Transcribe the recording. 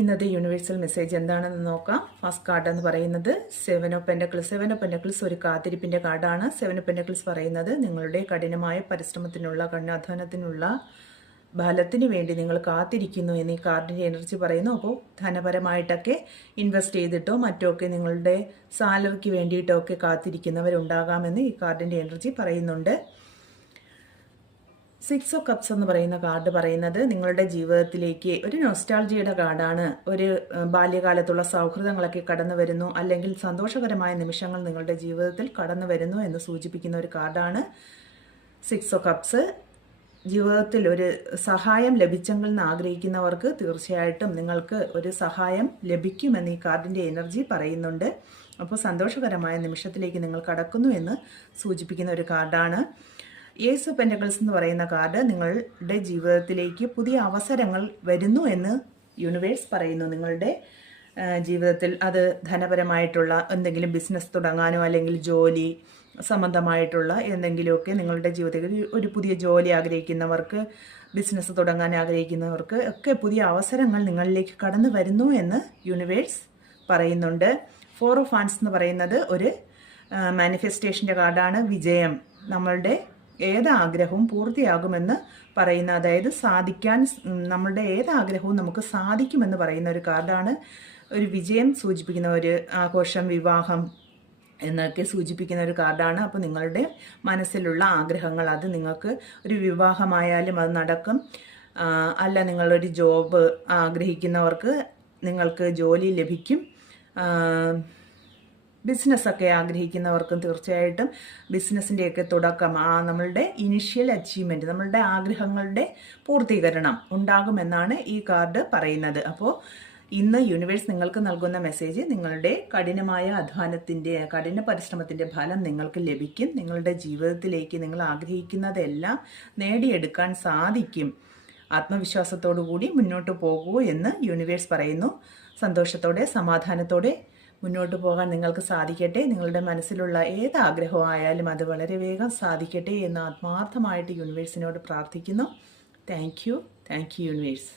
ഇന്നത്തെ universal message എന്താണെന്ന് നോക്കാം. ഫസ്റ്റ് കാർഡ് എന്ന് പറയുന്നത് 7 ഓഫ് പെന്റക്കിൾസ്. 7 ഓഫ് പെന്റക്കിൾസ് ഒരു കാത്തിരിപ്പിന്റെ കാർഡാണ്. 7 ഓഫ് പെന്റക്കിൾസ് പറയുന്നത് നിങ്ങളുടെ കഠിനമായ പരിശ്രമത്തിനുള്ള കഠിനാധ്വാനത്തിനുള്ള ഫലത്തിന് വേണ്ടി നിങ്ങൾ കാത്തിരിക്കുന്നു എന്ന് ഈ കാർഡിന്റെ എനർജി പറയുന്നു. അപ്പോൾ ധനപരമായിട്ടൊക്കെ ഇൻവെസ്റ്റ് ചെയ്തിട്ടോ മറ്റോ ഒക്കെ നിങ്ങളുടെ സാലറിക്ക് വേണ്ടിയിട്ടോ ഒക്കെ കാത്തിരിക്കുന്നവരുണ്ടാകാമെന്ന് ഈ കാർഡിന്റെ എനർജി പറയുന്നുണ്ട്. 6 ഓഫ് കപ്സ് എന്ന് പറയുന്ന കാർഡ് പറയുന്നത് നിങ്ങളുടെ ജീവിതത്തിലേക്ക് ഒരു നൊസ്റ്റാൾജിയുടെ കാർഡാണ്. ഒരു ബാല്യകാലത്തുള്ള സൗഹൃദങ്ങളൊക്കെ കടന്നു വരുന്നു, അല്ലെങ്കിൽ സന്തോഷകരമായ നിമിഷങ്ങൾ നിങ്ങളുടെ ജീവിതത്തിൽ കടന്നു വരുന്നു എന്ന് സൂചിപ്പിക്കുന്ന ഒരു കാർഡാണ് 6 ഓഫ് കപ്സ്. ജീവിതത്തിൽ ഒരു സഹായം ലഭിച്ചെങ്കിൽ എന്ന് ആഗ്രഹിക്കുന്നവർക്ക് തീർച്ചയായിട്ടും നിങ്ങൾക്ക് ഒരു സഹായം ലഭിക്കുമെന്ന് ഈ കാർഡിൻ്റെ എനർജി പറയുന്നുണ്ട്. അപ്പോൾ സന്തോഷകരമായ നിമിഷത്തിലേക്ക് നിങ്ങൾ കടക്കുന്നു എന്ന് സൂചിപ്പിക്കുന്ന ഒരു കാർഡാണ്. ഏസ് ഓഫ് പെന്റക്കിൾസ് എന്ന് പറയുന്ന കാർഡ് നിങ്ങളുടെ ജീവിതത്തിലേക്ക് പുതിയ അവസരങ്ങൾ വരുന്നു എന്ന് യൂണിവേഴ്സ് പറയുന്നു. നിങ്ങളുടെ ജീവിതത്തിൽ അത് ധനപരമായിട്ടുള്ള എന്തെങ്കിലും ബിസിനസ് തുടങ്ങാനോ അല്ലെങ്കിൽ ജോലി സംബന്ധമായിട്ടുള്ള എന്തെങ്കിലുമൊക്കെ നിങ്ങളുടെ ജീവിതത്തിൽ ഒരു പുതിയ ജോലി ആഗ്രഹിക്കുന്നവർക്ക്, ബിസിനസ് തുടങ്ങാൻ ആഗ്രഹിക്കുന്നവർക്ക് ഒക്കെ പുതിയ അവസരങ്ങൾ നിങ്ങളിലേക്ക് കടന്നു വരുന്നു എന്ന് യൂണിവേഴ്സ് പറയുന്നുണ്ട്. 4 ഓഫ് വാൻഡ്സ് എന്ന് പറയുന്നത് ഒരു മാനിഫെസ്റ്റേഷൻ്റെ കാർഡാണ്. വിജയം, നമ്മളുടെ ഏതാഗ്രഹവും പൂർത്തിയാകുമെന്ന് പറയുന്ന, അതായത് നമ്മളുടെ ഏതാഗ്രഹവും നമുക്ക് സാധിക്കുമെന്ന് പറയുന്ന ഒരു കാർഡാണ്. ഒരു വിജയം സൂചിപ്പിക്കുന്ന ഒരു ആഘോഷം, വിവാഹം എന്നൊക്കെ സൂചിപ്പിക്കുന്ന ഒരു കാർഡാണ്. അപ്പോൾ നിങ്ങളുടെ മനസ്സിലുള്ള ആഗ്രഹങ്ങൾ, അത് നിങ്ങൾക്ക് ഒരു വിവാഹമായാലും അത് നടക്കും, അല്ല നിങ്ങളൊരു ജോബ് ആഗ്രഹിക്കുന്നവർക്ക് നിങ്ങൾക്ക് ജോലി ലഭിക്കും, ബിസിനസ്സൊക്കെ ആഗ്രഹിക്കുന്നവർക്കും തീർച്ചയായിട്ടും ബിസിനസ്സിൻ്റെയൊക്കെ തുടക്കം, നമ്മളുടെ ഇനിഷ്യൽ അച്ചീവ്മെൻറ്റ്, നമ്മളുടെ ആഗ്രഹങ്ങളുടെ പൂർത്തീകരണം ഉണ്ടാകുമെന്നാണ് ഈ കാർഡ് പറയുന്നത്. അപ്പോൾ ഇന്ന് യൂണിവേഴ്സ് നിങ്ങൾക്ക് നൽകുന്ന മെസ്സേജ്, നിങ്ങളുടെ കഠിനമായ കഠിന പരിശ്രമത്തിൻ്റെ ഫലം നിങ്ങൾക്ക് ലഭിക്കും. നിങ്ങളുടെ ജീവിതത്തിലേക്ക് നിങ്ങൾ ആഗ്രഹിക്കുന്നതെല്ലാം നേടിയെടുക്കാൻ സാധിക്കും. ആത്മവിശ്വാസത്തോടു കൂടി മുന്നോട്ട് പോകൂ എന്ന് യൂണിവേഴ്സ് പറയുന്നു. സന്തോഷത്തോടെ സമാധാനത്തോടെ മുന്നോട്ട് പോകാൻ നിങ്ങൾക്ക് സാധിക്കട്ടെ. നിങ്ങളുടെ മനസ്സിലുള്ള ഏത് ആഗ്രഹമായാലും അത് വളരെ വേഗം സാധിക്കട്ടെ എന്ന് ആത്മാർത്ഥമായിട്ട് യൂണിവേഴ്സിനോട് പ്രാർത്ഥിക്കുന്നു. Thank you universe.